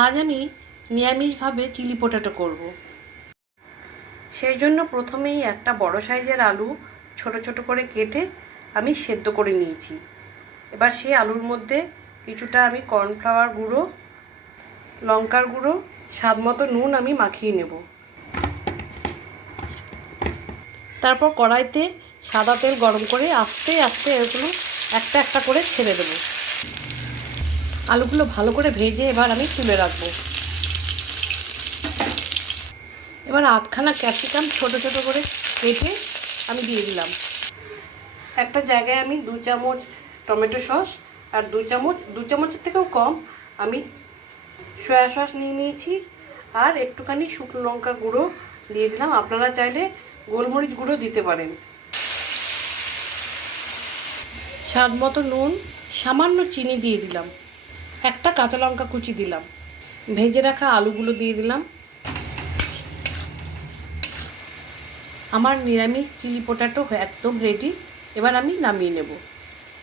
আজ আমি নিরামিষভাবে chilli potato করব। সেই জন্য প্রথমেই একটা বড় সাইজের আলু ছোট ছোট করে কেটে আমি সেদ্ধ করে নিয়েছি। এবার সেই আলুর মধ্যে কিছুটা আমি কর্নফ্লাওয়ার গুঁড়ো, লঙ্কার গুঁড়ো, স্বাদ মতো নুন আমি মাখিয়ে নেব। তারপর কড়াইতে সাদা তেল গরম করে আস্তে আস্তে এগুলো একটা একটা করে ছেড়ে দেবো। আলুগুলো ভালো করে ভেজে এবার আমি তুলে রাখবো। এবার আধখানা ক্যাপসিকাম ছোট ছোট করে কেটে আমি দিয়ে দিলাম। একটা জায়গায় আমি 2 চামচ টমেটো সস আর 2 চামচের থেকেও কম আমি সয়া সস নিয়ে নিয়েছি, আর একটুখানি শুকনো লঙ্কার গুঁড়ো দিয়ে দিলাম। আপনারা চাইলে গোলমরিচ গুঁড়ো দিতে পারেন। স্বাদ মতো নুন, সামান্য চিনি দিয়ে দিলাম, একটা কাঁচা লঙ্কা কুচি দিলাম, ভেজে রাখা আলুগুলো দিয়ে দিলাম। আমার নিরামিষ চিলি পটেটো একদম রেডি। এবার আমি নামিয়ে নেব।